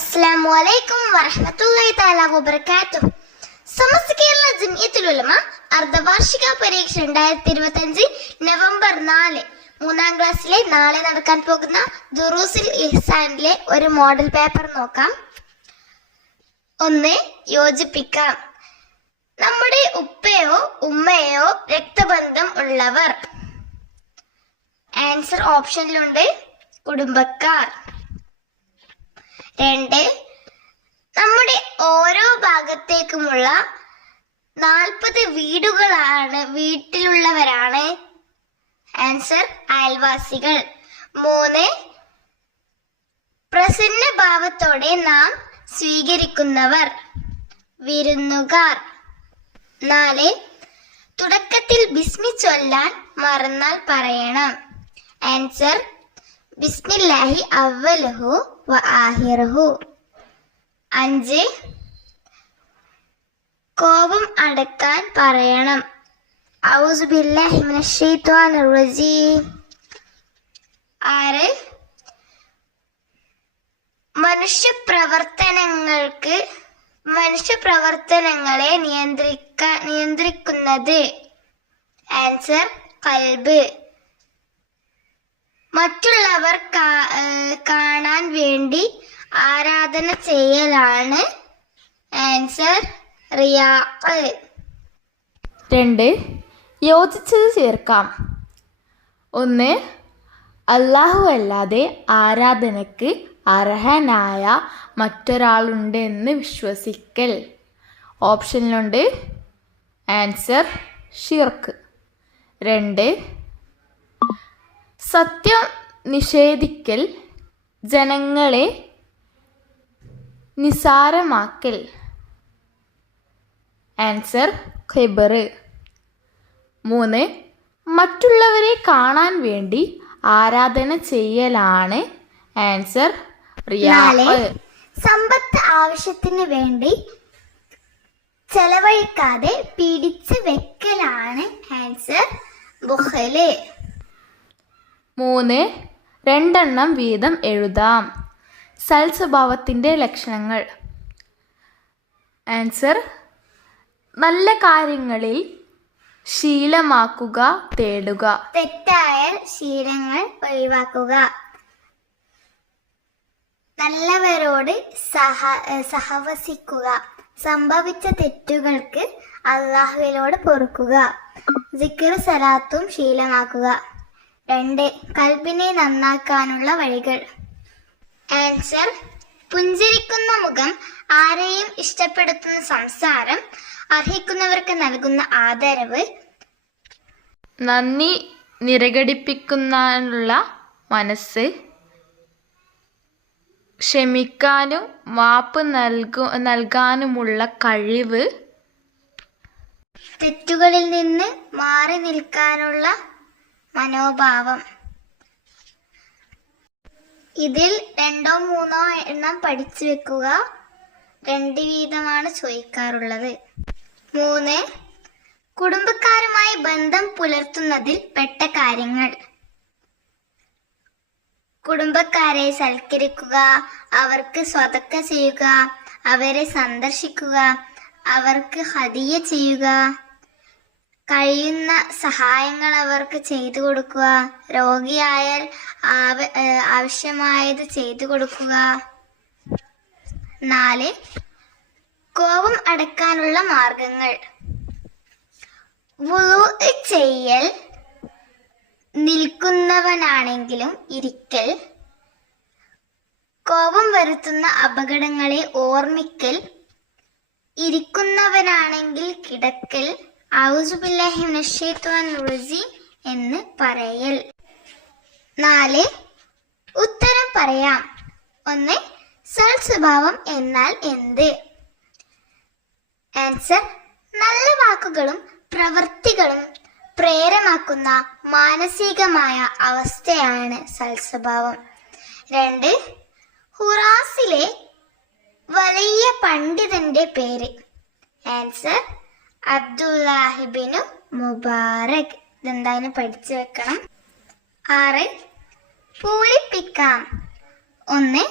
അസ്സലാമു അലൈക്കും വറഹ്മത്തുള്ളാഹി തആല വബറകാതുഹു. സമസ്ത കേരള ജംഇയ്യത്തുൽ ഉലമ അർദ്ധവാർഷിക പരീക്ഷ 2025 നവംബർ 4 മൂന്നാം ക്ലാസ്സിലെ നാളെ നടക്കാൻ പോകുന്ന ദുറൂസുൽ ഇഹ്സാനിലെ ഒരു മോഡൽ പേപ്പർ നോക്കാം. 1. യോജിപ്പിക്കാം. നമ്മുടെ ഉപ്പയോ ഉമ്മയോ രക്തബന്ധം ഉള്ളവർ. ആൻസർ ഓപ്ഷനിലുണ്ട്. കുടുംബക്കാർ. 2. നമ്മുടെ ഓരോ ഭാഗത്തേക്കുമുള്ള 40 വീട്ടിലുള്ളവരാണ്. ആൻസർ അയൽവാസികൾ. 3. പ്രസന്ന ഭാവത്തോടെ നാം സ്വീകരിക്കുന്നവർ, വിരുന്നുകാർ. 4. തുടക്കത്തിൽ ബിസ്മി ചൊല്ലാൻ മറന്നാൽ പറയണം. ആൻസർ ബിസ്മില്ലാഹി അവ്വലുഹു വ ആഹിറുഹു. 5. കോപം അടക്കാൻ പറയണം. ഔസു ബില്ലാഹി മിനശ് ശൈത്വാനിർ റജീം. 6. മനുഷ്യപ്രവർത്തനങ്ങളെ നിയന്ത്രിക്കുന്നത്. ആൻസർ ഖൽബ്. മറ്റുള്ളവർ കാണാൻ വേണ്ടി ആരാധന ചെയ്യലാണ്. ആൻസർ റിയാഅ്. 2. യോജിച്ചത് ചേർക്കാം. 1. അല്ലാഹു അല്ലാതെ ആരാധനയ്ക്ക് അർഹനായ മറ്റൊരാളുണ്ടെന്ന് വിശ്വസിക്കൽ. ഓപ്ഷനിലുണ്ട്. ആൻസർ ഷിർക്ക്. 2. സത്യം നിഷേധിക്കൽ, ജനങ്ങളെ നിസാരമാക്കൽ. ആൻസർ ഖിബർ. 3. മറ്റുള്ളവരെ കാണാൻ വേണ്ടി ആരാധന ചെയ്യലാണ്. ആൻസർ റിയാഅ്. സമ്പത്ത് ആവശ്യത്തിന് വേണ്ടി ചെലവഴിക്കാതെ പിടിച്ചു വെക്കലാണ്. ആൻസർ ബുഖല്. 3. 2 വീതം എഴുതാം. സൽസ്വഭാവത്തിൻ്റെ ലക്ഷണങ്ങൾ. ആൻസർ നല്ല കാര്യങ്ങളിൽ ശീലമാക്കുക, തേടുക. തെറ്റായ ശീലങ്ങൾ ഒഴിവാക്കുക. നല്ലവരോട് സഹവസിക്കുക. സംഭവിച്ച തെറ്റുകൾക്ക് അല്ലാഹുവിനോട് പൊറുക്കുക. സിക്ർ സലാത്തും ശീലമാക്കുക. 2. കൽബിനെ നന്നാക്കാനുള്ള വഴികൾ. ആൻസർ പുഞ്ചിരിക്കുന്ന മുഖം, ആരെയും ഇഷ്ടപ്പെടുത്തുന്ന സംസാരം, അർഹിക്കുന്നവർക്ക് നൽകുന്ന ആദരവ്, നന്ദി നിരകടിപ്പിക്കാനുള്ള മനസ്സ്, ക്ഷമിക്കാനും മാപ്പ് നൽകാനുമുള്ള കഴിവ്, തെറ്റുകളിൽ നിന്ന് മാറി നിൽക്കാനുള്ള മനോഭാവം. ഇതിൽ 2-3 എണ്ണം പഠിച്ചു വെക്കുക. 2 വീതമാണ് ചോദിക്കാറുള്ളത്. 3. കുടുംബക്കാരുമായി ബന്ധം പുലർത്തുന്നതിൽ പെട്ട കാര്യങ്ങൾ. കുടുംബക്കാരെ സൽക്കരിക്കുക, അവർക്ക് സ്വതക്ക ചെയ്യുക, അവരെ സന്ദർശിക്കുക, അവർക്ക് ഹദിയ ചെയ്യുക, കഴിയുന്ന സഹായങ്ങൾ അവർക്ക് ചെയ്തു കൊടുക്കുക, രോഗിയായാൽ ആവശ്യമായത് ചെയ്തു കൊടുക്കുക. 4. കോപം അടക്കാനുള്ള മാർഗങ്ങൾ. വുളൂഅ് ചെയ്യൽ, നിൽക്കുന്നവനാണെങ്കിലും ഇരിക്കൽ, കോപം വരുത്തുന്ന അപകടങ്ങളെ ഓർമ്മിക്കൽ, ഇരിക്കുന്നവനാണെങ്കിൽ കിടക്കൽ, ഔസു ബില്ലാഹി മിനശ് ശൈത്വാനിർ റജീം എന്ന് പറയൽ. 4. ഉത്തരം പറയാം. 1. സൽസ്വഭാവം എന്നാൽ എന്ത്? ആൻസർ നല്ല വാക്കുകളും പ്രവൃത്തികളും പ്രേരമാക്കുന്ന മാനസികമായ അവസ്ഥയാണ് സൽസ്വഭാവം. 2. ഹുറാസിലെ വലിയ പണ്ഡിതന്റെ പേര്. ആൻസർ അബ്ദുല്ലാഹിബ്നു മുബാറക്. ഇതെന്തായാലും പഠിച്ചു വെക്കണം. 6. പൂരിപ്പിക്കാം. 1.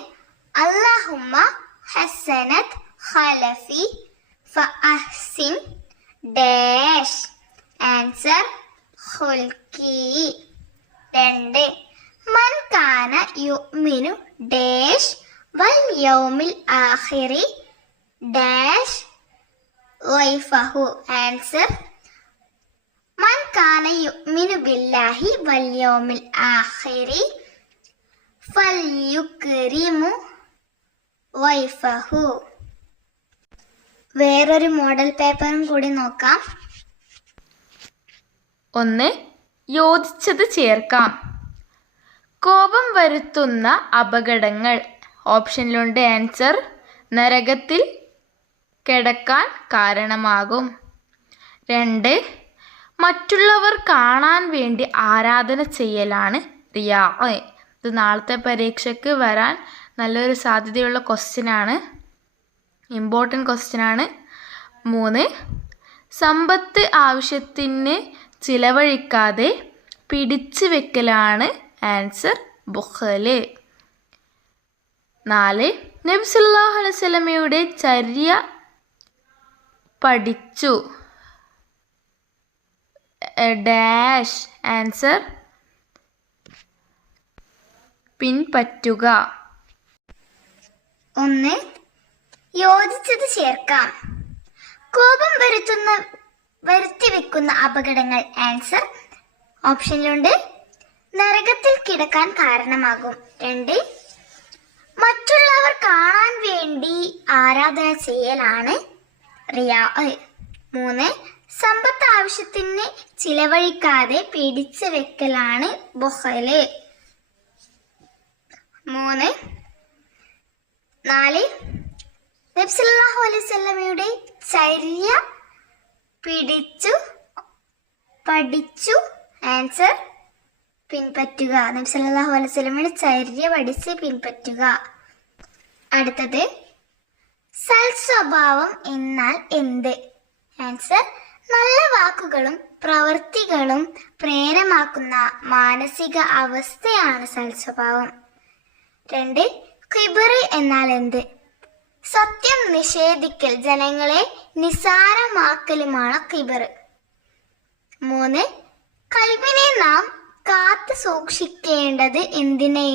അല്ലാഹുമ്മ ഹസനത് ഖലഫി ഫഅഹ്സിൻ ഡാഷ്. ആൻസർ ഖുൽക്കി. 2. മൻ കാന യുഅ്മിനു ഡാഷ് വൽ യൗമിൽ ആഖിരി ഡാഷ് വൈഫഹു. ആൻസർ മൻ കാന യുഅ്മിനു ബില്ലാഹി വൽ യൗമിൽ ആഖിരി ഫൽയുക്രിമു വൈഫഹു. വേറൊരു മോഡൽ പേപ്പറും കൂടി നോക്കാം. 1. യോജിച്ചത് ചേർക്കാം. കോപം വരുത്തുന്ന അപകടങ്ങൾ. ഓപ്ഷനിലുണ്ട് ആൻസർ നരകത്തിൽ കിടക്കാൻ കാരണമാകും. 2. മറ്റുള്ളവർ കാണാൻ വേണ്ടി ആരാധന ചെയ്യലാണ് റിയാ. ഇത് നാളത്തെ പരീക്ഷയ്ക്ക് വരാൻ നല്ലൊരു സാധ്യതയുള്ള ക്വസ്റ്റ്യനാണ്, ഇമ്പോർട്ടൻ്റ് ക്വസ്റ്റ്യനാണ്. 3. സമ്പത്ത് ആവശ്യത്തിന് ചിലവഴിക്കാതെ പിടിച്ചു വെക്കലാണ് ആൻസർ ബുഖല്. 4. നബി സല്ലല്ലാഹു അലൈഹി വസല്ലമയുടെ ചര്യ പഠിച്ചു ഡാഷ്. ആൻസർ പിൻപറ്റുക. 1. യോജിച്ചത് ചേർക്കാം. കോപം വരുത്തിവെക്കുന്ന അപകടങ്ങൾ. ആൻസർ ഓപ്ഷനിലുണ്ട് നരകത്തിൽ കിടക്കാൻ കാരണമാകും. 2. മറ്റുള്ളവർ കാണാൻ വേണ്ടി ആരാധന ചെയ്യലാണ് റിയാ. 3. സമ്പത്ത് ആവശ്യത്തിന് ചിലവഴിക്കാതെ പിടിച്ചു വെക്കലാണ് ബുഖല്. 4. നബി സല്ലല്ലാഹു അലൈഹി വസല്ലമയുടെ ചര്യ പഠിച്ചു. ആൻസർ പിൻപറ്റുക. നബി സല്ലല്ലാഹു അലൈഹി വസല്ലമയുടെ ചര്യ പഠിച്ച് പിൻപറ്റുക. അടുത്തത് സൽസ്വഭാവം എന്നാൽ എന്ത്? ആൻസർ നല്ല വാക്കുകളും പ്രവൃത്തികളും പ്രേരമാക്കുന്ന മാനസിക അവസ്ഥയാണ് സൽസ്വഭാവം. 2. ഖിബർ എന്നാൽ എന്ത്? സത്യം നിഷേധിക്കൽ, ജനങ്ങളെ നിസാരമാക്കലുമാണ് ഖിബർ. 3. കൽബിനെ നാം കാത്തു സൂക്ഷിക്കേണ്ടത് എന്തിനെ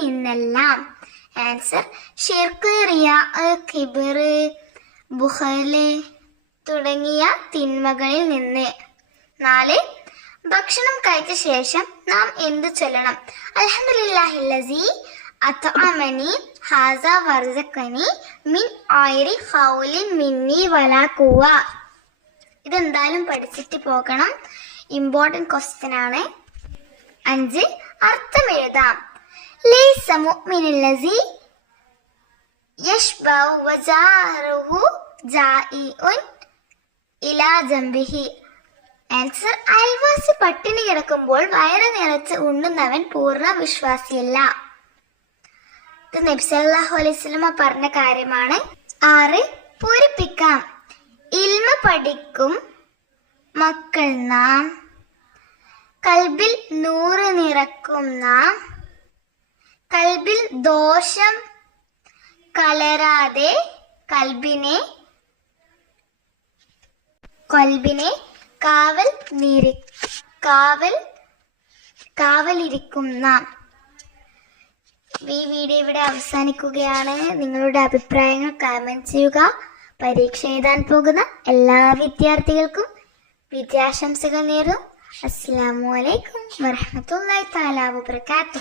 നിന്നെല്ലാം? ആൻസർ ഷിർക്ക്, റിയാ, ഖിബർ, ബുഖല് തുടങ്ങിയ തിന്മകളിൽ നിന്ന്. 4. ഭക്ഷണം കഴിച്ച ശേഷം നാം എന്തു ചൊല്ലണം? അൽഹംദുലില്ലാഹില്ലസീ അത്അമനി ഹാസ വർസഖനി മിൻ ഐരി ഖൗലിൻ മിന്നി വലാ ഖുവ. ഇതെന്തായാലും പഠിച്ചിട്ട് പോകണം, ഇമ്പോർട്ടൻറ്റ് ക്വസ്റ്റ്യൻ ആണ്. 5. അർത്ഥം എഴുതാം. ലൈസ മുഅ്മിനുല്ലസീ യശ്ബഉ വജാറുഹു ജാഇഉൻ ഇലാ ജംബിഹി. ആൻസർ അയൽവാസി പട്ടിണി കിടക്കുമ്പോൾ വയറ് നിറച്ച് ഉണ്ണുന്നവൻ പൂർണ്ണ വിശ്വാസിയല്ല. ഇത് നബി സല്ലല്ലാഹു അലൈഹി വസല്ലമ പറഞ്ഞ കാര്യമാണ്. 6. പൂരിപ്പിക്കാം. ഇൽമ പഠിക്കും മക്കൾ നാം, കൽബിൽ നൂറ് നിറക്കും നാം, കൽബിൽ ദോഷം കലരാതെ കൽബിനെ കാവലിരിക്കും നാം. ഈ വീഡിയോ ഇവിടെ അവസാനിക്കുകയാണ്. നിങ്ങളുടെ അഭിപ്രായങ്ങൾ കമന്റ് ചെയ്യുക. പരീക്ഷ എഴുതാൻ പോകുന്ന എല്ലാ വിദ്യാർത്ഥികൾക്കും വിജയാശംസകൾ നേരുന്നു. അസ്സലാമു അലൈക്കും വറഹ്മത്തുള്ളാഹി തആല വബറകാതുഹു.